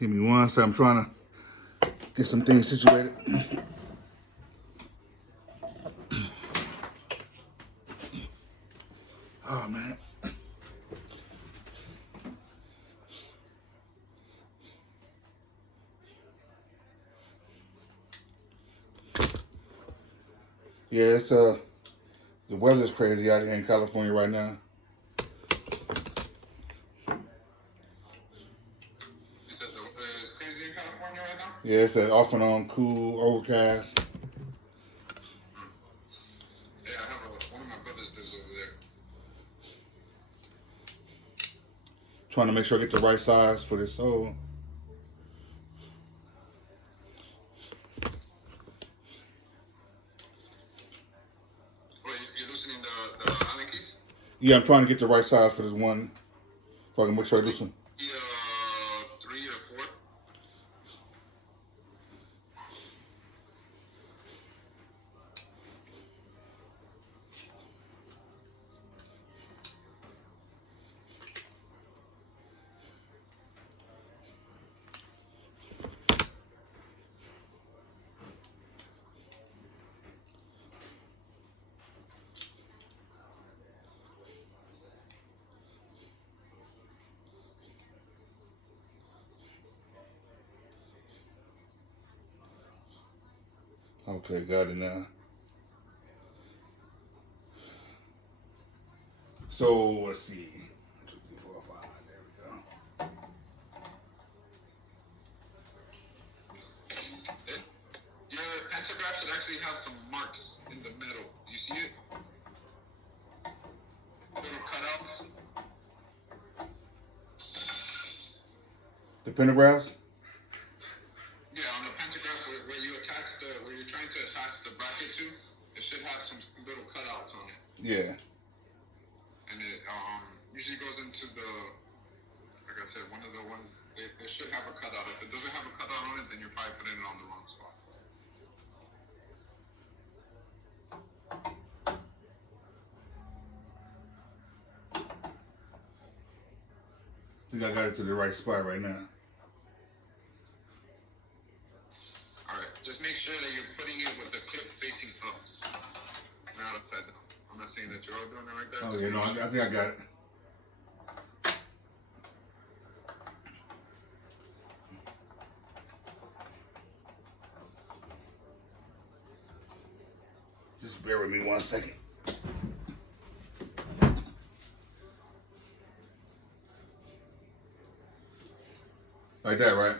Give me one second. I'm trying to get some things situated. Oh, man. Yeah, it's the weather's crazy out here in California right now. You said the weather is crazy in California right now? Yeah, it's off and on, cool, overcast. Yeah, I have one of my brothers lives over there. Trying to make sure I get the right size for this hole. Wait, you're loosening the Allen keys? Yeah, I'm trying to get the right size for this one, so I can make sure I loosen. 3 or 4? Okay, got it now. So let's see. 1, 2, 3, 4, 5. There we go. Your pantograph should actually have some marks in the middle. Do you see it? Little cutouts. The pentographs? Yeah, on the pantograph where you attach where you're trying to attach the bracket to, it should have some little cutouts on it. Yeah. And it usually goes into like I said, one of the ones, it should have a cutout. If it doesn't have a cutout on it, then you're probably putting it on the wrong spot. I think I got it to the right spot right now. Alright, just make sure that you're putting it with the clip facing up, not upside down. I'm not saying that you're all doing it like that. Oh yeah, no, I think I got it. Just bear with me 1 second. Like that, right?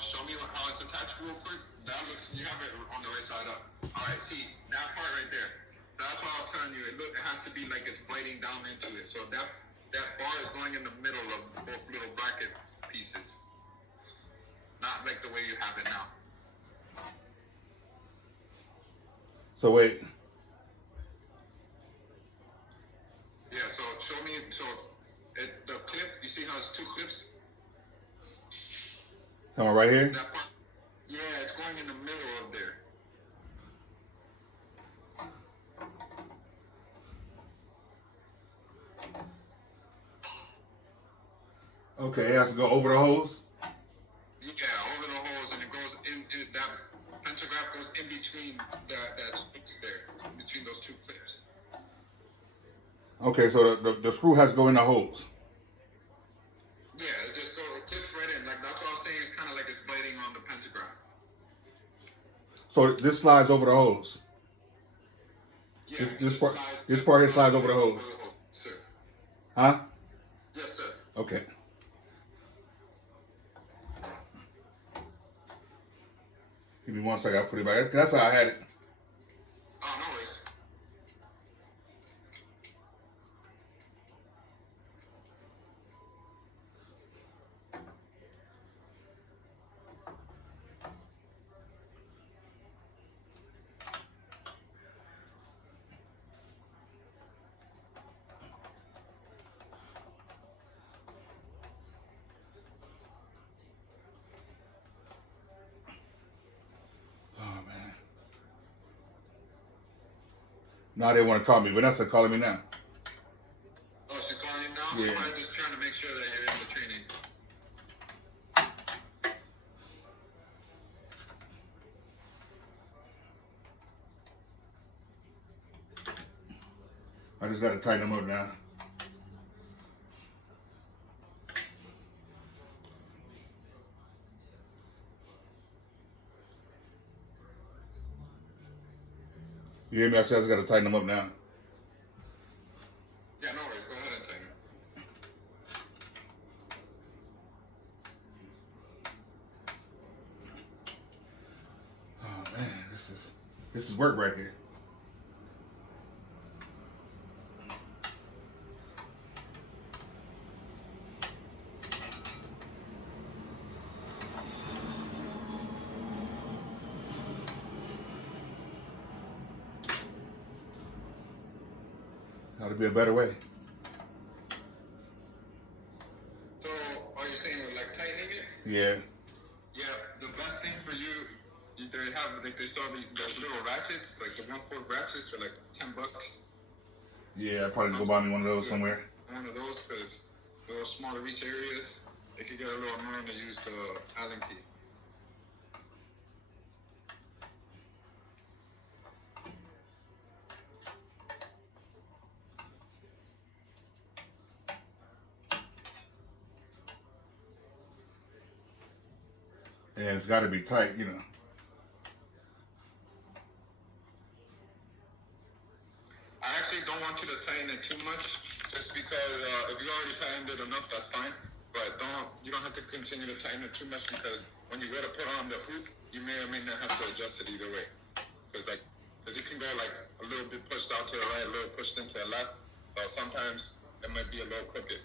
Show me how it's attached real quick. That looks, you have it on the right side up. Alright, see, that part right there. That's what I was telling you. It has to be like it's biting down into it. So that bar is going in the middle of both little bracket pieces. Not like the way you have it now. So wait. Yeah, so show me, the clip, you see how it's 2 clips? Come on, right here? That part, yeah, it's going in the middle of there. Okay, it has to go over the hose? Yeah, over the holes, and it goes in that pantograph goes in between that space there, in between those 2 clips. Okay, so the screw has to go in the hose. Yeah, it clips right in. Like that's what I was saying. It's kind of like it's biting on the pantograph. So this slides over the hose. Yeah, This part here slides over the hose. Sir. Huh? Yes, sir. Okay. Give me 1 second. I'll put it back. That's how I had it. Oh, no worries. Now they want to call me. Vanessa calling me now. Oh, she's calling you now? Yeah. She's probably just trying to make sure that you're I just got to tighten them up now. You hear me? I said I just got to tighten them up now. Yeah, no worries. Go ahead and tighten it. Oh man, this is work right here. Got to be a better way. So, are you saying with like tightening it? Yeah. Yeah, the best thing for you, they have like they sell those little ratchets, like the 1/4 ratchets for like $10. Yeah, I probably go buy me one of those somewhere. One of those, because those smaller reach areas, it could get a little annoying to use the Allen key. And it's got to be tight, you know. I actually don't want you to tighten it too much, just because if you already tightened it enough, that's fine. But you don't have to continue to tighten it too much, because when you go to put on the hoop, you may or may not have to adjust it either way. Because it can go like a little bit pushed out to the right, a little pushed into the left. So sometimes it might be a little crooked.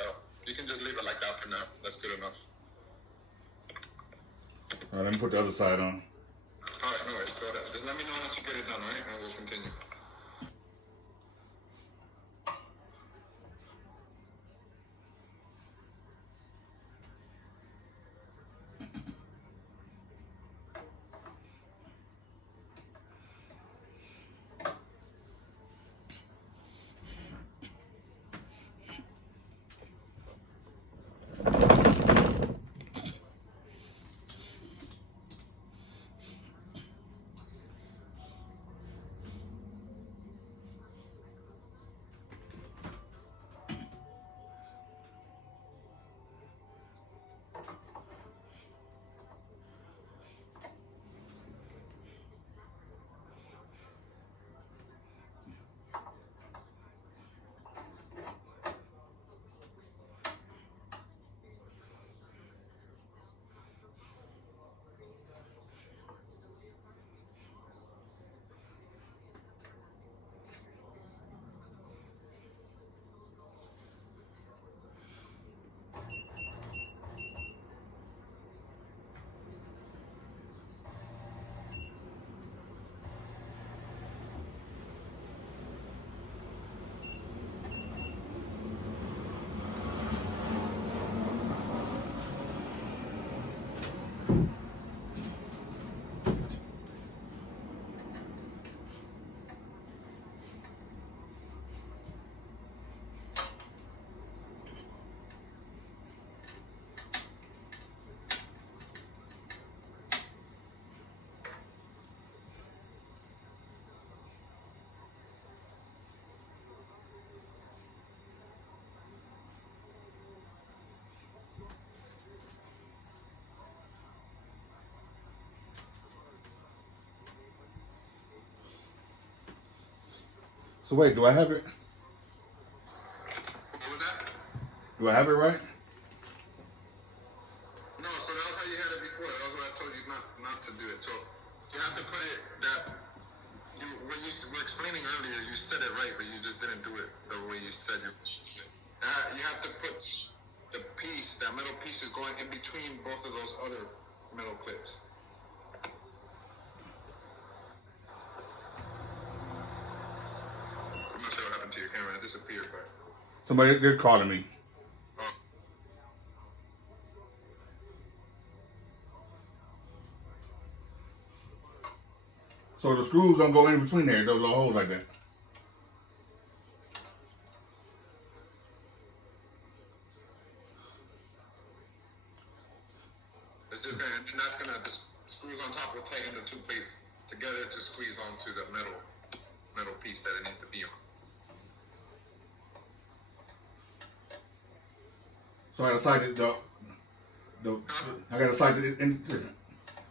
So you can just leave it like that for now. That's good enough. All right, let me put the other side on. All right, no worries. Go ahead. Just let me know once you get it done, all right? And we'll continue. So wait, do I have it? What was that? Do I have it right? No, so that was how you had it before. That was what I told you not to do it. So you have to put it when you were explaining earlier, you said it right, but you just didn't do it the way you said it. You have to put that metal piece is going in between both of those other metal clips. I'm not sure what happened to your camera. It disappeared, but... Somebody, they're calling me. Oh. So the screws don't go in between there, those little holes like that. It's just gonna, and that's gonna, the screws on top will tighten the two plates together to squeeze onto the metal piece that it needs to be on. So I gotta slide it, I gotta slide it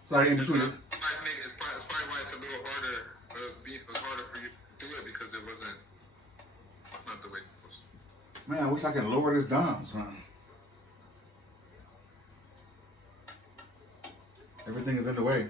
slide it in between. It's probably why it's a little harder. It was harder for you to do it because it wasn't not the way it was. Man, I wish I could lower this down, son. Everything is in the way.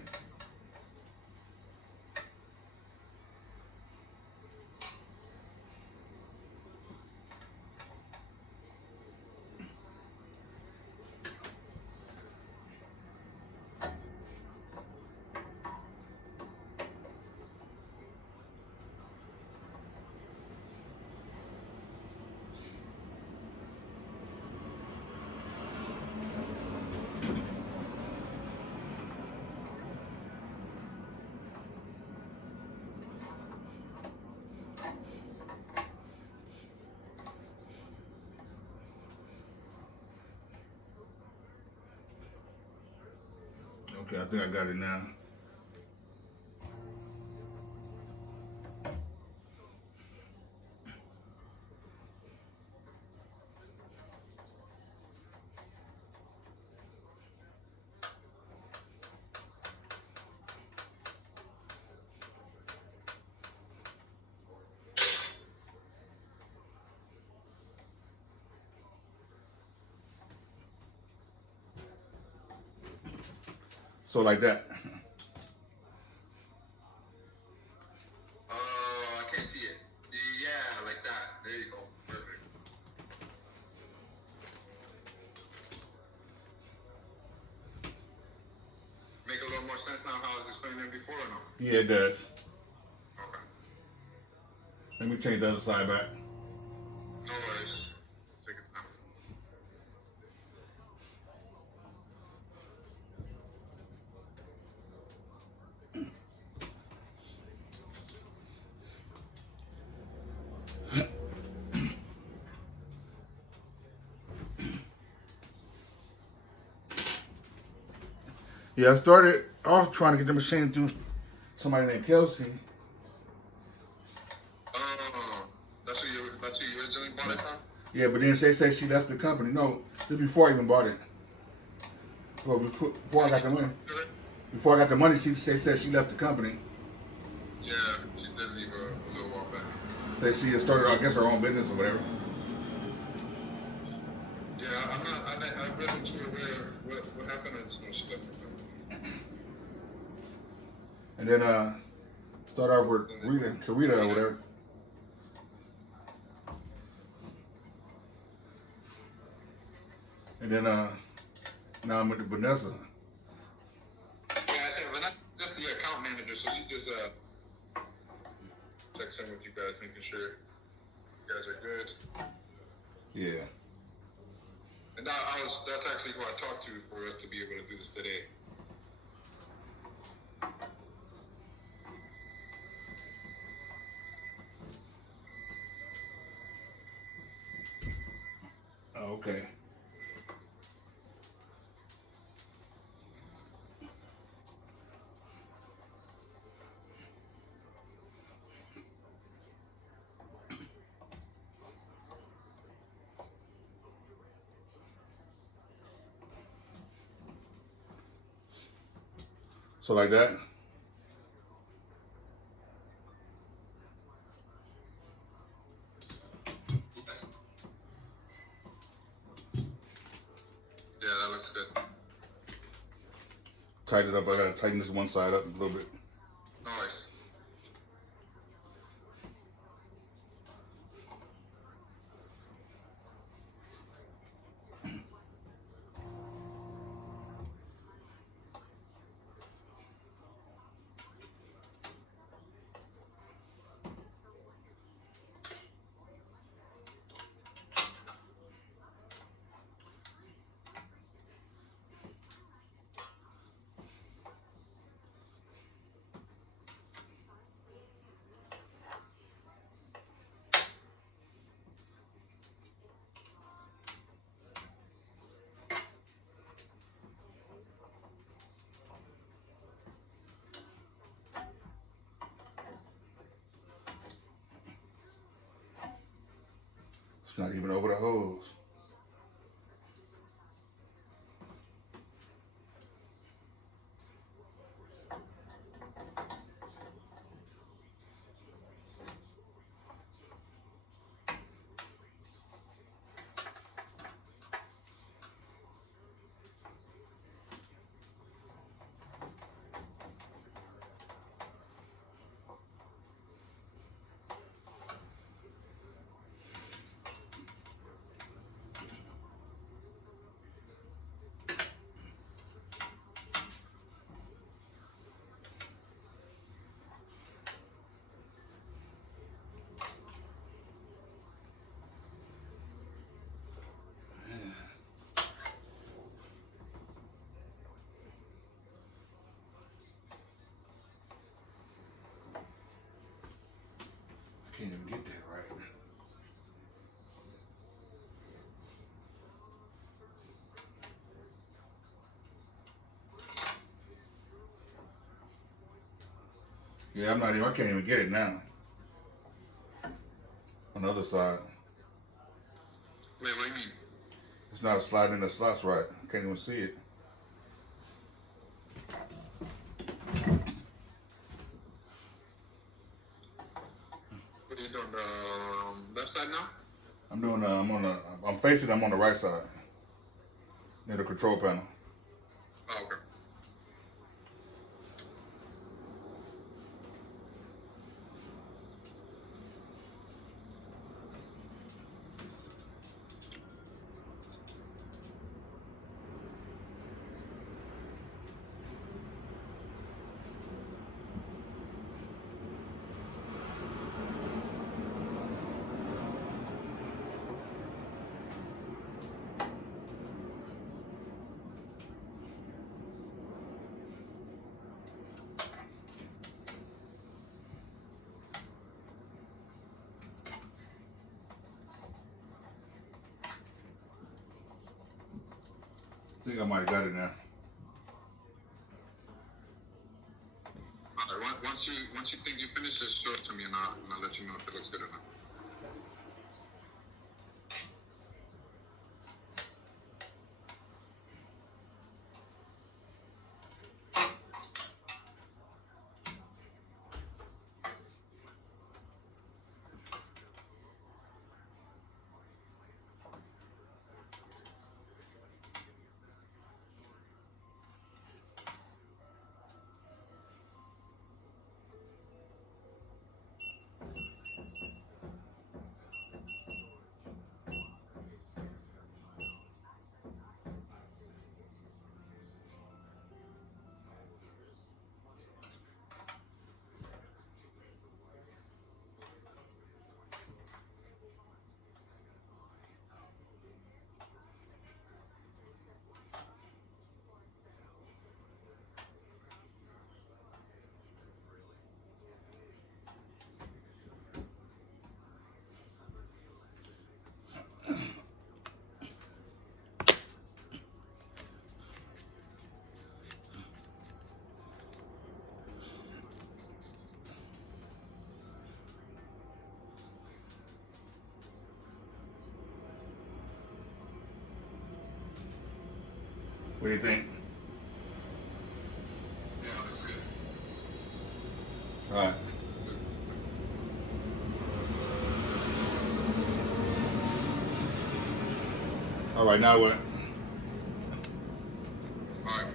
Okay, I think I got it now. So like that. I can't see it. Yeah, like that. There you go. Perfect. Make a little more sense now how I was explaining it before or no? Yeah, it does. Okay. Let me change the other side back. No worries. Take your time. Yeah, I started off trying to get the machine through somebody named Kelsey. That's who you originally bought it from? Yeah, but then they say she left the company. No, this before I even bought it. Well, before I got the money. Before I got the money, she said she left the company. Yeah, she did leave a little while back. Say she had started, I guess, her own business or whatever. Yeah, I wasn't too aware of what happened. I just know she left the company. And then start off with Karita or whatever. And then now I'm with Vanessa. Yeah, I think Vanessa's just the account manager, so she just checks in with you guys, making sure you guys are good. Yeah. And that's actually who I talked to for us to be able to do this today. Oh, okay. So like that. Yeah, that looks good. Tighten it up. I gotta tighten this one side up a little bit. Nice. It's not even over the hose. can't even get that right. Yeah, I'm not even, I can't even get it now. On the other side. Wait, what do you mean? It's not sliding in the slots right. I can't even see it. What are you doing? The left side now? I'm facing, I'm on the right side. Near the control panel. Oh, okay. I think I might have got it now. All right. Once you think you finish, just show it to me, and I'll let you know if it looks good or not. What do you think? Yeah, looks good. All right. All right, now what? All right.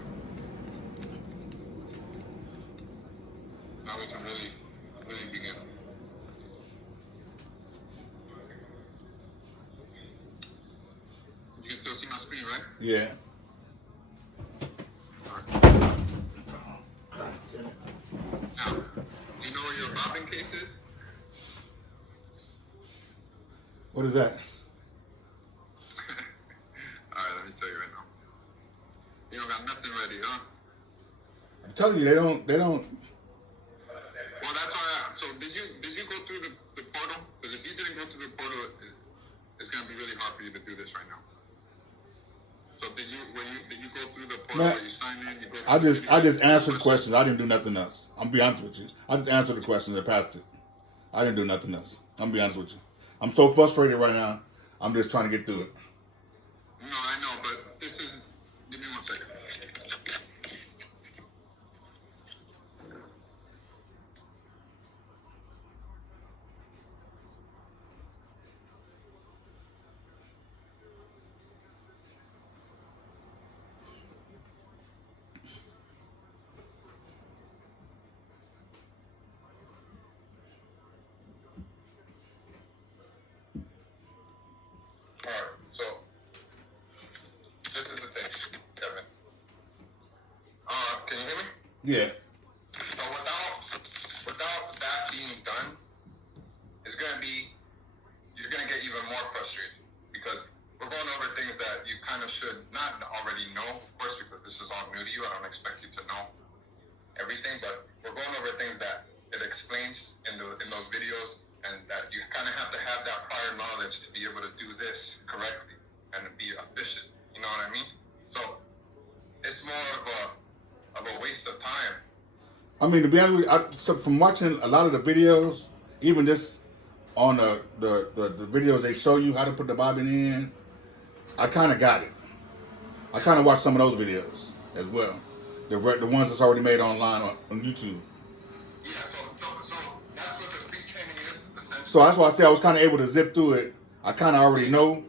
Now we can really begin. You can still see my screen, right? Yeah. Now, you know where your bobbin case is? What is that? Alright, let me tell you right now. You don't got nothing ready, huh? I'm telling you, they don't. Well, that's why. So, did you go through the portal? Because if you didn't go through the portal, it's gonna be really hard for you to do this right now. So, did you go through the portal? Man, where you sign in? You go. I just answered the questions. I didn't do nothing else. I'm be honest with you. I just answered the questions and passed it. I didn't do nothing else. I'm be honest with you. I'm so frustrated right now. I'm just trying to get through it. No, I know, but this is. Give me 1 second. Alright, so this is the thing, Kevin. Can you hear me? Yeah. So without that being done, you're gonna get even more frustrated because we're going over things that you kind of should not already know, of course, because this is all new to you. I don't expect you to know everything, but we're going over things that it explains in those videos and that you kind of have to have that prior knowledge to be able to do this correctly and to be efficient. You know what I mean? So it's more of a waste of time. I mean, to be honest with you, so from watching a lot of the videos, even just on the videos they show you how to put the bobbin in, I kind of got it. I kind of watched some of those videos as well. The ones that's already made online on YouTube. Yeah, so that's what the pre-training is, essentially. So that's why I say I was kind of able to zip through it. I kind of already know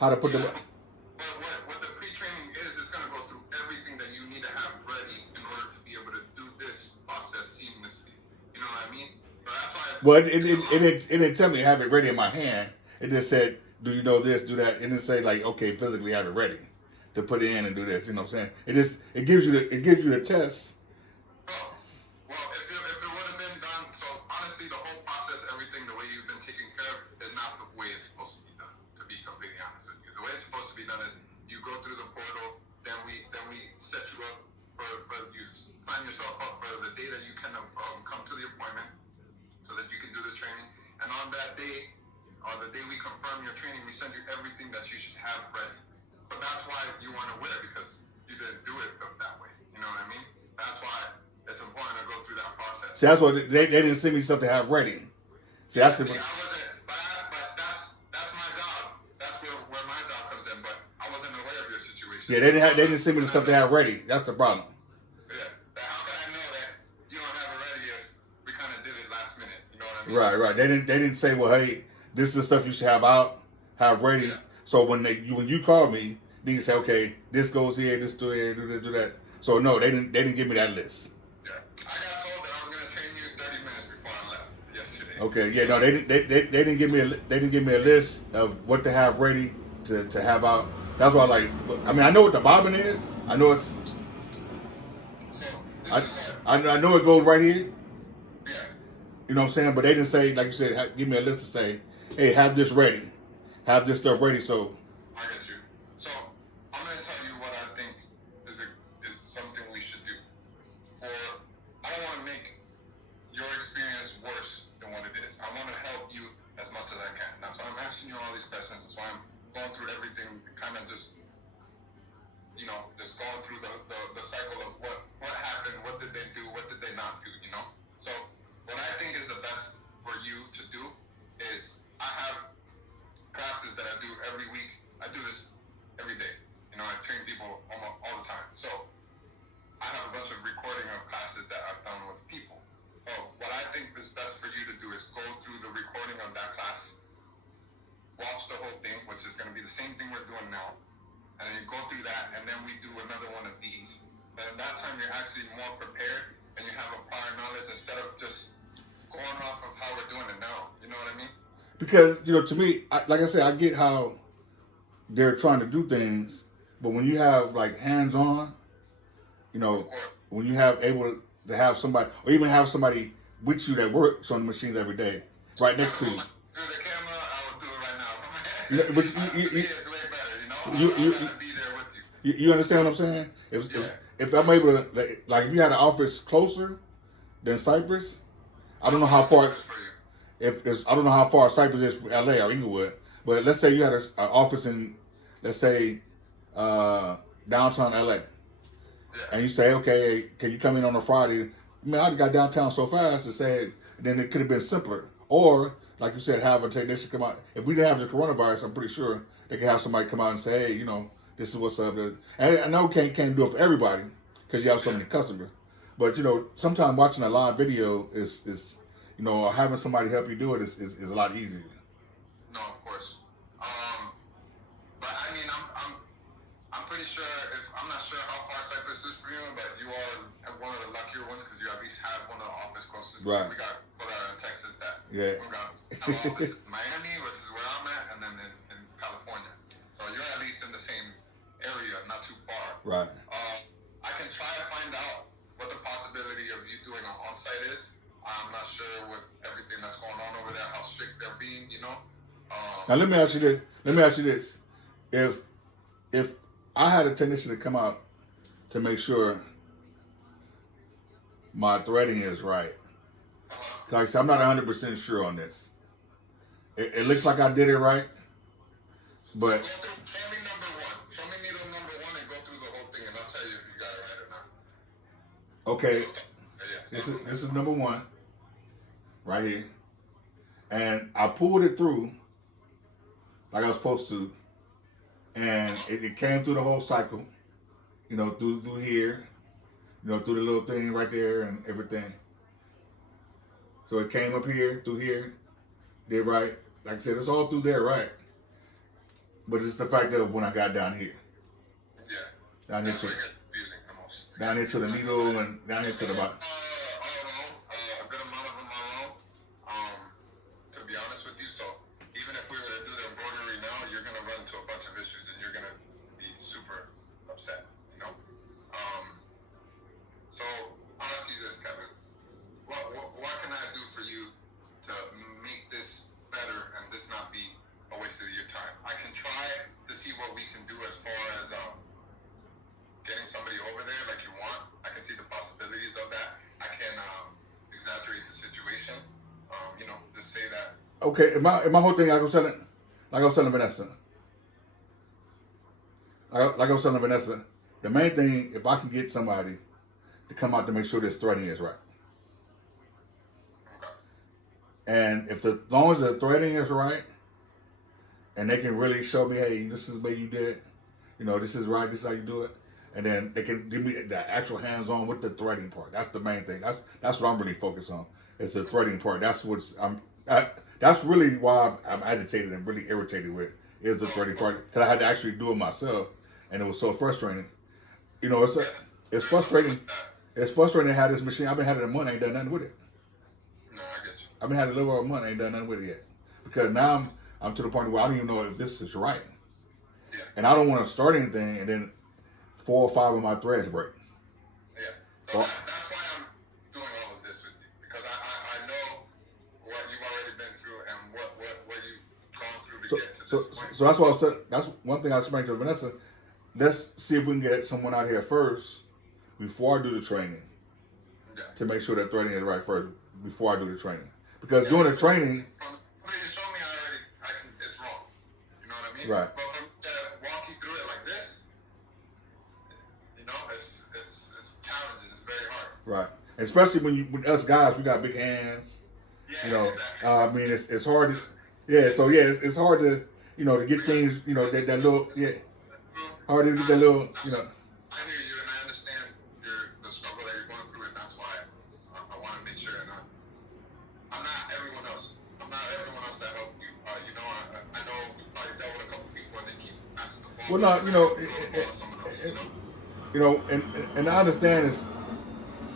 how to put the... What the pre-training is going to go through everything that you need to have ready in order to be able to do this process seamlessly. You know what I mean? So that's why it's... Well, it didn't tell me to have it ready in my hand. It just said, do you know this, do that? It didn't say like, okay, physically have it ready to put it in and do this. You know what I'm saying? It gives you the test. Oh, well, if it would have been done, so honestly, the whole process, everything, the way you've been taken care of, is not the way it's supposed to be done. To be completely honest with you, the way it's supposed to be done is you go through the portal, then we set you up for you sign yourself up for the day that you can come to the appointment, so that you can do the training, and on that day, or the day we confirm your training, we send you everything that you should have ready. So that's why you weren't aware, because you didn't do it that way. You know what I mean? That's why it's important to go through that process. See, that's what they didn't send me stuff to have ready. See, that's I wasn't, but that's my job. That's where my job comes in. But I wasn't aware of your situation. Yeah, they didn't send me the stuff to have ready. That's the problem. Yeah. How can I know that you don't have it ready if we kind of did it last minute? You know what I mean? Right. They didn't say, well, hey, this is the stuff you should have ready. Yeah. So when you call me, then you say, okay, this goes here, this do here, do this, do that. So no, they didn't give me that list. Yeah, I got told that I was gonna train you 30 minutes before I left yesterday. Okay, yeah, no, they didn't give me a list of what to have ready to have out. That's why, I mean, I know what the bobbin is. I know it's. So I know it goes right here. Yeah. You know what I'm saying? But they didn't say, like you said, give me a list to say, hey, have this ready, have this stuff ready. So. I get you. So I'm gonna tell you what I think is something we should do. I don't want to make your experience worse than what it is. I want to help you as much as I can. That's why I'm asking you all these questions. That's why I'm going through everything, kind of just going through the cycle of what happened, what did they do, what did they not do, you know? So what I think is the best for you to do is I have classes that I do every week. I do this every day. You know, I train people almost all the time. So I have a bunch of recording of classes that I've done with people. So what I think is best for you to do is go through the recording of that class, watch the whole thing, which is going to be the same thing we're doing now, and then you go through that, and then we do another one of these. Then that time you're actually more prepared, and you have a prior knowledge instead of just going off of how we're doing it now. You know what I mean? Because, to me, like I said, I get how they're trying to do things, but when you have, hands-on, when you have able to have somebody, or even have somebody with you that works on the machines every day, right next to you. Through the camera, I will do it right now. But it's way better, I'm gonna be there with you. You understand what I'm saying? If I'm able to, if you had an office closer than Cypress, I don't know how far. I don't know how far Cypress is from LA or Inglewood, but let's say you had an office in, let's say, downtown LA, and you say, okay, can you come in on a Friday? Man, I got downtown so fast to say, then it could have been simpler. Or, like you said, have a technician come out. If we didn't have the coronavirus, I'm pretty sure they could have somebody come out and say, hey, this is what's up. And I know can't do it for everybody because you have so many customers. But, sometimes watching a live video is having somebody help you do it is a lot easier. No, of course. But I mean, I'm pretty sure I'm not sure how far Cypress is for you, but you are one of the luckier ones because you at least have one of the office closest. Right. We got put out in Texas that we got an office in Miami, which is where I'm at, and then in California. So you're at least in the same area, not too far. Right. I can try to find out what the possibility of you doing an on-site is. I'm not sure with everything that's going on over there, how strict they're being, Now let me ask you this. If I had a technician to come out to make sure my threading is right, like I said, I'm not 100% sure on this. it looks like I did it right, but Show me number one. Show me needle number one and go through the whole thing, and I'll tell you if you got it right or not. okay, Yeah, this is number one right here, and I pulled it through like I was supposed to, and it came through the whole cycle, you know, through here, you know, through the little thing right there and everything. So it came up here, through here, did right. Like I said, it's all through there, right? But it's the fact of when I got down here. Yeah. Down here That's to, where it gets confusing the most. down here to the needle and down here to the bottom. All wrong. A good amount of them are wrong. To be honest with you, so even if we were to do the embroidery now, you're gonna run into a bunch of issues and you're gonna be super upset, you know? So I'll ask you this, Kevin. What can I do for you to make this better and this not be a waste of your time? I can try to see what we can do as far as getting somebody over there like you want. I can see the possibilities of that. I can exaggerate the situation. You know, just say that. Okay, in my whole thing, like I was telling Vanessa. Like I was telling Vanessa, the main thing, if I can get somebody to come out to make sure this threading is right. Okay. And if as long as the threading is right, and they can really show me, hey, this is the way you did it, you know, this is right, this is how you do it, and then they can give me the actual hands-on with the threading part. That's the main thing. That's what I'm really focused on. It's the threading part. That's that's really why I'm agitated and really irritated with is the threading part, because I had to actually do it myself, and it was so frustrating. You know, it's frustrating. It's frustrating to have this machine. I've been having it a month, I ain't done nothing with it. No, I get you. I've been having it a little over a month, I ain't done nothing with it yet. Because now I'm to the point where I don't even know if this is right. Yeah. And I don't want to start anything and then 4 or 5 of my threads break. Yeah. So that's why I'm doing all of this with you. Because I know what you've already been through and what you've gone through to get to this point. So that's what I was that's one thing I was saying to Vanessa. Let's see if we can get someone out here first before I do the training. Yeah. To make sure that threading is right first before I do the training. Because doing the training, When you show me already, it's wrong. You know what I mean? right. But for me to walk you through it like this, you know, it's challenging. It's very hard. Right. Especially when us guys, we got big hands. Yeah, You know, exactly. I mean, it's hard to, yeah. So yeah, it's hard to, you know, to get things, you know, that little, yeah, hard to get that little, you know. I hear you, and I understand the struggle that you're going through, and that's why I want to make sure. And I'm not everyone else. I'm not everyone else that helped you. You know, I know you probably dealt with a couple people, and they keep asking the phone. Well, no, you know, Someone else, you know. you know, and I understand it's,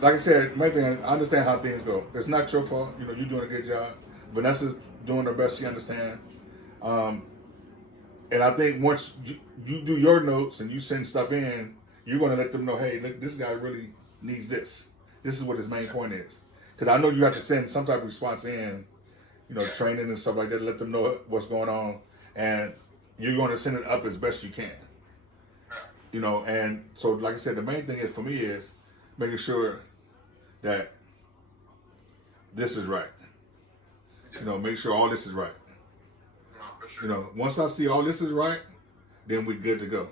like I said, main thing, I understand how things go. It's not your fault. You know, you're doing a good job. Vanessa's doing her best. She understands. And I think once you do your notes and you send stuff in, you're going to let them know, hey, look, this guy really needs this. This is what his main point is. Because I know you have to send some type of response in, you know, training and stuff like that, to let them know what's going on. And you're going to send it up as best you can. You know, and so, like I said, the main thing is for me is making sure that this is right. You know, make sure all this is right. No, for sure. You know, once I see all this is right, then we're good to go.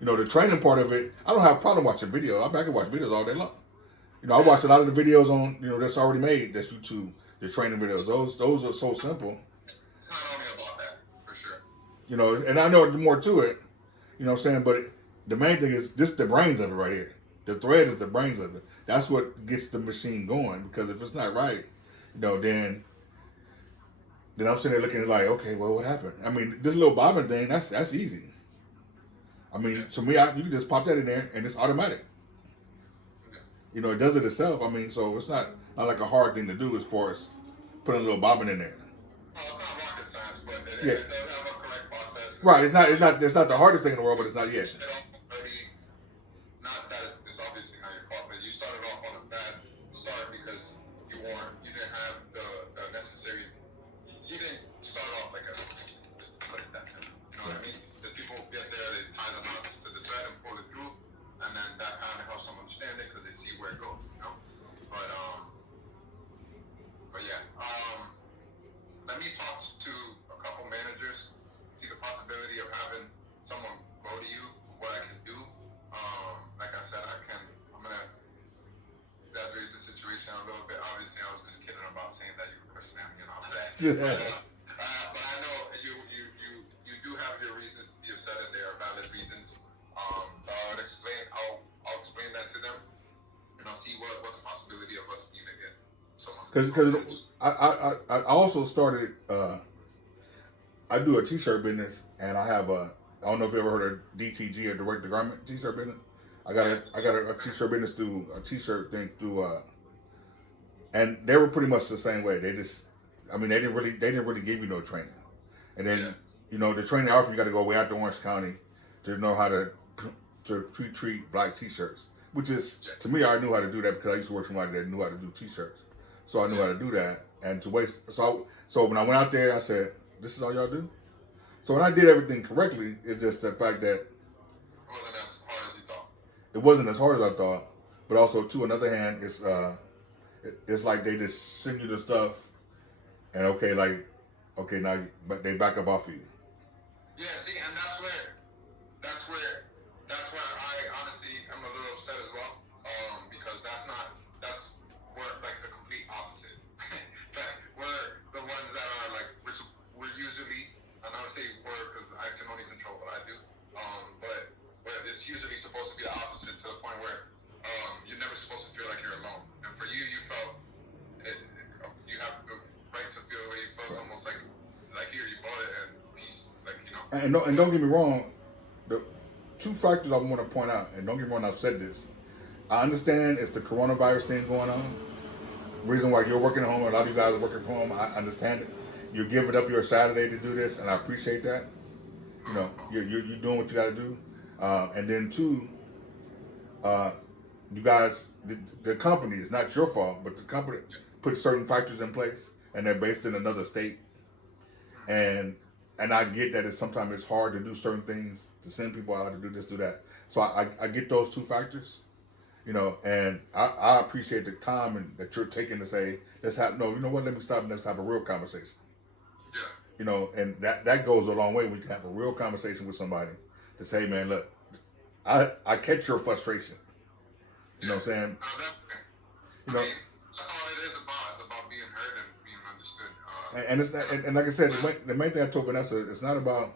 You know, the training part of it, I don't have a problem watching videos. I can watch videos all day long. You know, I watch a lot of the videos on, you know, that's already made, that's YouTube, the training videos. Those are so simple. It's not only about that, for sure. You know, and I know there's more to it. You know what I'm saying? But the main thing is this, the brains of it right here. The thread is the brains of it. That's what gets the machine going. Because if it's not right, you know, then I'm sitting there looking like, okay, well, what happened? I mean, this little bobbin thing, that's easy. I mean, to me, you can just pop that in there and it's automatic. You know, it does it itself. I mean, so it's not like a hard thing to do as far as putting a little bobbin in there. Well, it's not rocket science, but Yeah. it does have a correct process. Right. It's not the hardest thing in the world, but it's not yet. Not that it's obviously not your fault, but you started off on a bad start because you didn't have the necessary. You didn't start off like a. Just to put it that simple. You know what I mean? Because people get there, they tie the knots to the thread and pull it through, and then that kind of helps them understand it because they see where it goes. You know, but yeah. let me talk to a couple managers, see the possibility of having someone go to you, what I can do. Like I said, I'm gonna exaggerate the situation a little bit. Obviously, I was just kidding about saying that you were cursing at me and all of that. But I know you do have your reasons to be upset, and they are valid reasons. I'll explain that to them, and I'll see what the possibility of us being again. Because I also started. I do a t-shirt business, and I have a. I don't know if you ever heard of DTG, or Direct to Garment t-shirt business. I got a t-shirt business through a t-shirt thing through, and they were pretty much the same way. They just, I mean, they didn't really give you no training, and then the training offer you got to go way out to Orange County to know how to treat black t-shirts, which is, to me, I knew how to do that because I used to work for somebody that knew how to do t-shirts, so I knew how to do that. And to waste, so when I went out there, I said, "This is all y'all do." So when I did everything correctly, it's just the fact that it wasn't as hard as I thought, but also, to another hand, it's like they just send you the stuff, and now, but they back up off of you. Yeah, see, and that's where I honestly am a little upset as well, because that's we're like the complete opposite. We're the ones that are like, we're usually, and I would say we're because I can only control what I do, but it's usually supposed to be the opposite, to the point where you're never supposed to feel like you're alone. And for you, you felt you have the right to feel the way you felt, almost like here you bought it and peace, And don't get me wrong, the two factors I want to point out, and don't get me wrong, I've said this. I understand it's the coronavirus thing going on. Reason why you're working at home, a lot of you guys are working from home. I understand it. You're giving up your Saturday to do this, and I appreciate that. You're doing what you got to do. And then two, you guys, the company, it's not your fault, but the company put certain factors in place, and they're based in another state. And I get that sometimes it's hard to do certain things, to send people out to do this, do that. So I get those two factors, and I appreciate the time and that you're taking to say, let's have, no, you know what, let me stop and let's have a real conversation. Yeah. And that goes a long way when you can have a real conversation with somebody to say, man, look, I catch your frustration. You know what I'm saying? That's all it is about. It's about being heard and being understood. And it's not, and like I said, the main thing I told Vanessa, it's not about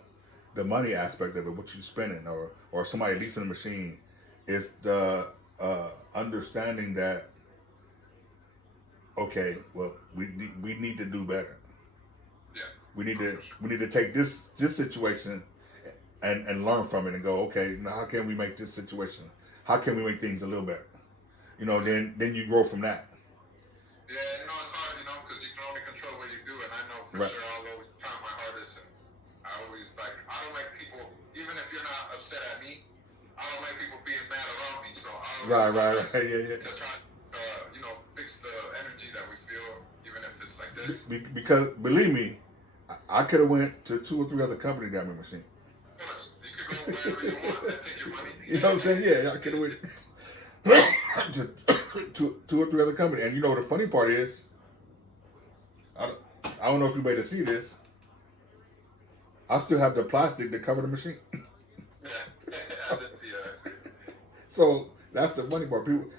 the money aspect of it, what you're spending, or somebody leasing a machine. It's the understanding that, okay, well, we need to do better. Yeah. We need to take this situation and learn from it and go, okay, now how can we make this situation? How can we make things a little better? Then you grow from that. Yeah, it's hard, because you can only control what you do, and I know for sure I'll always try my hardest, and I don't like people, even if you're not upset at me, I don't like people being mad around me, so I'll right. to try, fix the energy that we feel, even if it's like this. Because, believe me, I could have went to 2 or 3 other companies that made machine. Of course, you could go wherever you want, and take your money. You know what I'm saying? Yeah, I could have went to 2 or 3 other companies. And the funny part is, I don't know if you made to see this, I still have the plastic to cover the machine. Yeah, I did see that. So that's the funny part. People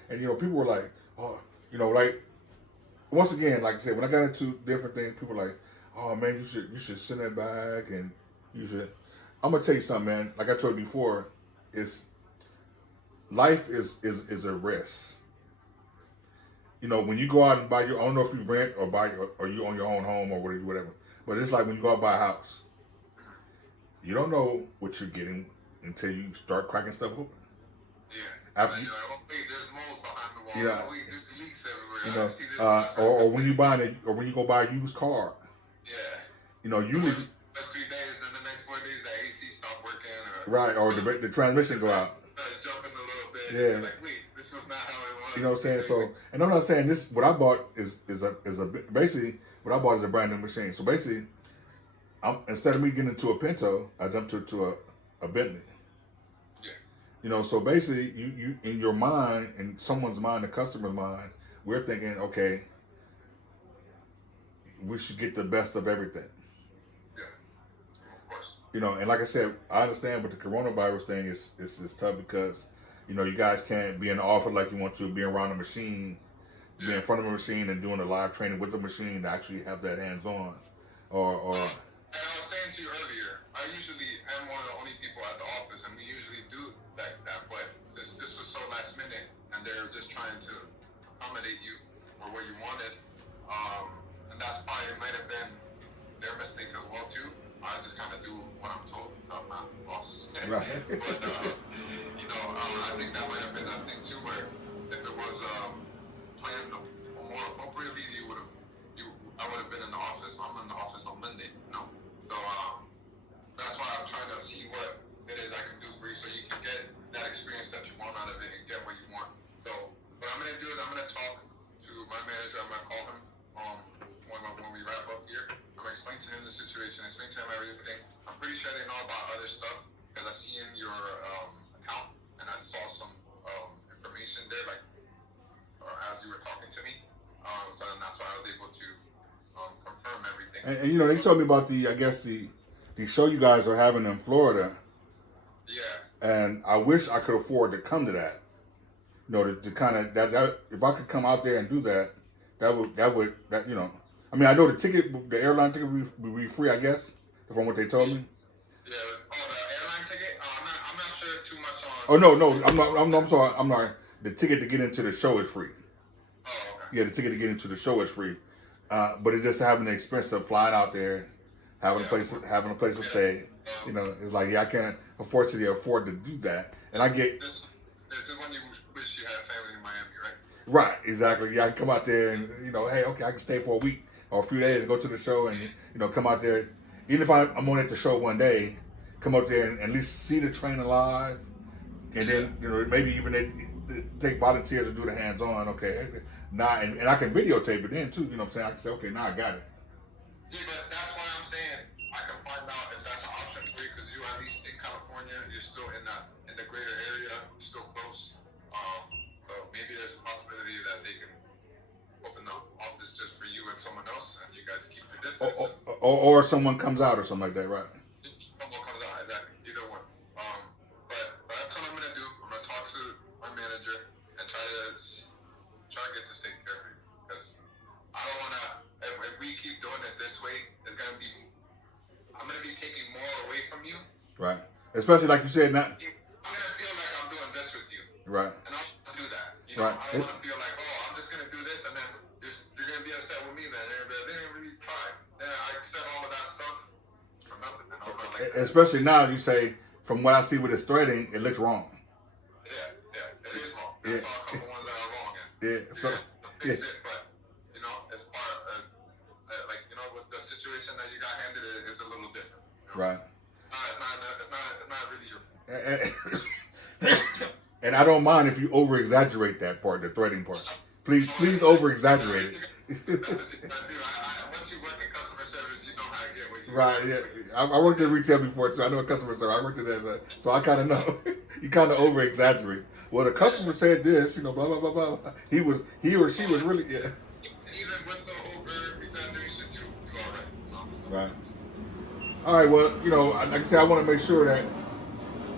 were like, oh, like, once again, like I said, when I got into different things, people were like, oh man, you should send it back, and you should. I'm gonna tell you something, man. Like I told you before, life is a risk. When you go out and buy I don't know if you rent or buy, or you own your own home or whatever, but it's like when you go out and buy a house, you don't know what you're getting until you start cracking stuff open. Yeah. After there's mold behind the wall. Yeah. There's leaks everywhere. Or when you go buy a used car. Yeah. Usually. First 3 days, then the next 4 days, the AC stopped working. Right, or the transmission go out. Jumping a little bit. Yeah. Like, wait, this was not how it was. You know what I'm saying? So, and I'm not saying this. What I bought is basically what I bought is a brand new machine. So basically, instead of me getting into a Pinto, I jumped to a Bentley. Yeah. So basically, you in your mind, in someone's mind, the customer's mind, we're thinking, okay, we should get the best of everything. Yeah, of course. You know, and like I said, I understand, but the coronavirus thing is tough because, you know, you guys can't be in the office like you want to, be around a machine, be in front of a machine and doing a live training with the machine to actually have that hands on. Or and I was saying to you earlier, I usually am one of the only people at the office, and we usually do that. But since this was so last minute, and they're just trying to accommodate you for what you wanted, and that's why it might have been their mistake as well too. I just kind of do what I'm told, so I'm not the boss. Right. But you know, I think that might have been that thing too, where if it was planned more appropriately, I would have been in the office. I'm in the office on Monday, you know. So that's why I'm trying to see what it is I can do for you, so you can get that experience that you want out of it and get what you want. So what I'm gonna do is I'm gonna talk to my manager. I'm gonna call him when we wrap up here. I'm gonna explain to him the situation, explain to him everything. I'm pretty sure they know about other stuff because I see in your account and I saw some information there, like as you were talking to me. So then that's why I was able to confirm everything. and you know, they told me about the show you guys are having in Florida. Yeah. And I wish I could afford to come to that. You know, to kind of that if I could come out there and do that, that would you know. I mean, I know the airline ticket would be free, I guess, from what they told me. Yeah. Oh, the airline ticket? I'm not sure too much on. Oh no, I'm sorry. I'm sorry. The ticket to get into the show is free. Oh, okay. Yeah, the ticket to get into the show is free. But it's just having the expense of flying out there, having a place to stay. You know, it's like, yeah, I can't unfortunately afford to do that. And I get this is when you wish you had family in Miami, right? right, exactly. Yeah, I can come out there and, you know, hey, okay, I can stay for a week or a few days, go to the show and, you know, come out there. Even if I'm only at the show one day, come up there and at least see the training live, and then, you know, maybe even they take volunteers to do the hands-on. Okay, now and I can videotape it then too. You know what I'm saying? I can say, okay, now I got it. Yeah, but that's why I'm saying I can find out if that's an option for you, because you at least in California, you're still in the greater area, still close. So maybe there's a possibility that they can open the office just for you and someone else, and you guys keep your distance. Or someone comes out or something like that, right? Someone comes out, exactly. Either one. But that's what I'm gonna do. I'm gonna talk to my manager and try to get this taken care of, because I don't wanna. If we keep doing it this way, I'm gonna be taking more away from you. Right. Especially like you said, not. I'm gonna feel like I'm doing this with you. Right. And I don't do that. You know, Right. I don't want to feel like, oh, I'm just gonna do this, and then you're gonna be upset with me. Then they didn't really try. Then I said all of that stuff for nothing. And I'm not like that. Especially now, you say, from what I see with this threading, it looks wrong. Yeah, it is wrong. I saw a couple ones that are wrong. Yeah. So. Fix it, but you know, it's part of like, you know, with the situation that you got handed, it's a little different. You know? Right. It's not really your fault. And I don't mind if you over exaggerate that part, the threading part. Please over exaggerate it. That's what you gotta do. Once you work in customer service, you know how to get what you Right, yeah. I worked in retail before too. I know a customer service. I worked in that, so I kind of know. You kind of over exaggerate. Well, the customer said this, you know, blah blah blah blah. He or she was really, yeah. Even with the over exaggeration, you all right. You know, so. Right. All right. Well, you know, like I said, I want to make sure that,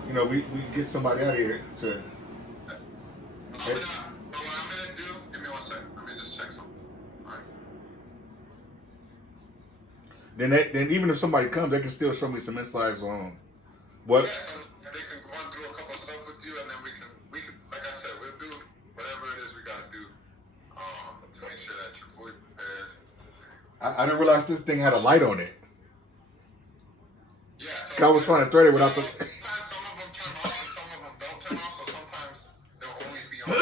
you know, we get somebody out of here to. So what I'm gonna do? Give me 1 second. Let me just check something. All right. Then even if somebody comes, they can still show me some insights on what. Yeah, so they can run through a couple of stuff with you, and then we can, like I said, we'll do whatever it is we gotta do to make sure that you're fully prepared. I didn't realize this thing had a light on it. Yeah. I was trying to thread it without the. Sometimes some of them turn off and some of them don't turn off, so sometimes they'll always be on,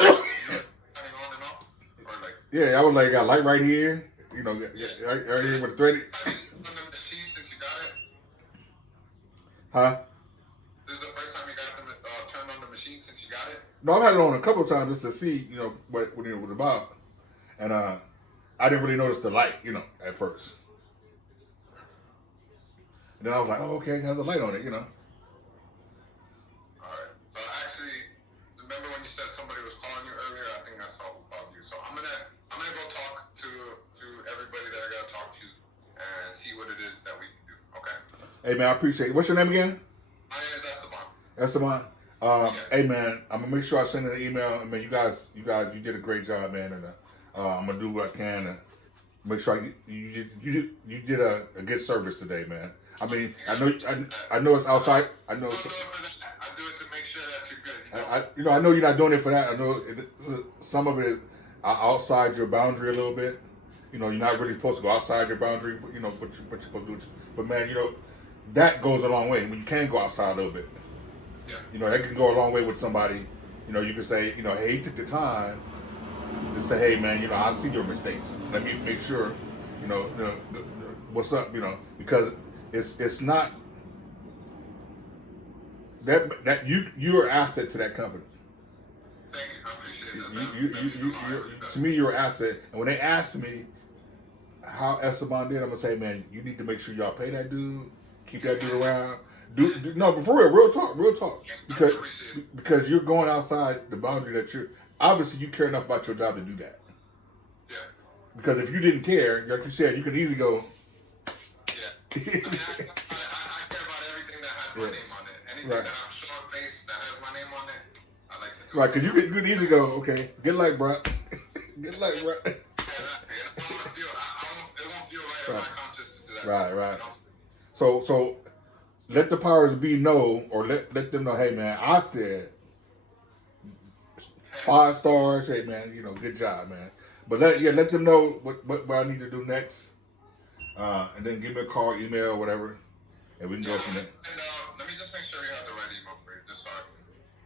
turning on and off, or like. Yeah, I was like, got light right here. You know, right here with the thread. On the machine since you got it. Huh? This is the first time you got them turned on the machine since you got it? No, I've had it on a couple of times just to see, you know, what it was about. And I didn't really notice the light, you know, at first. And then I was like, oh, okay, it has a light on it, you know. Alright. So actually, remember when you said somebody was calling you earlier? I think I saw who called you. So I'm gonna go talk to everybody that I gotta talk to see what it is that we can do. Okay. Hey man, I appreciate it. What's your name again? My name is Esteban. Esteban. Yeah. Hey man, I'm gonna make sure I send an email. I mean, you guys, you did a great job, man, and I'm gonna do what I can and make sure you did a good service today, man. I mean, I know it's outside. I know. I do it to make sure that you're good. You know? I know you're not doing it for that. I know some of it is outside your boundary a little bit. You know, you're not really supposed to go outside your boundary. But, you know, what you're supposed to do. But man, you know, that goes a long way. When you can go outside a little bit. Yeah. You know, that can go a long way with somebody. You know, you can say, you know, hey, he took the time to say, hey, man, you know, I see your mistakes. Let me make sure, you know, what's up, you know, because it's not that you're an asset to that company. Thank you. I appreciate that. To me, you're an asset. And when they asked me how Esteban did, I'm gonna say, man, you need to make sure y'all pay that dude, keep that dude around. No, but for real talk. Because you're going outside the boundary that you're obviously you care enough about your job to do that. Yeah. Because if you didn't care, like you said, you can easily go. Yeah. I care about everything that has my name on it. Anything that I'm showing face that has my name on it, I like to do. Right, because you could easily go, okay, good luck, bro. Good luck, bro. It won't feel right in my conscience to do that. Right. So let the powers be know, or let them know, hey man, I said 5 stars, hey man, you know, good job, man. But let them know what I need to do next. And then give me a call, email, whatever, and we can go from there. And let me just make sure you have the right email for you, just so I can.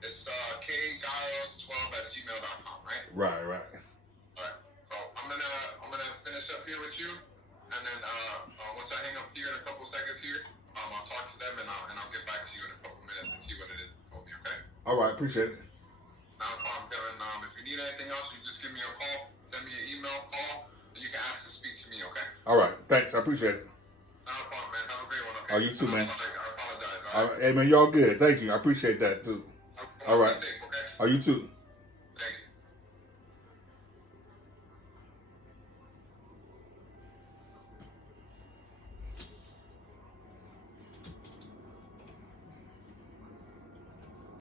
It's kgiles12@gmail.com, right? Right. All right. So I'm gonna finish up here with you, and then once I hang up here in a couple seconds here, I'll talk to them and I'll get back to you in a couple minutes and see what it is you told me. Okay? All right, appreciate it. Not a problem, Kevin. If you need anything else, you just give me a call, send me an email, call, and you can ask to speak to me. Okay? All right, thanks, I appreciate it. Not a problem, man. Have a great one. Okay? Oh, you too, man. Sorry, I apologize. All right, hey man, y'all good. Thank you, I appreciate that too. All right. Be safe, okay? Oh, you too.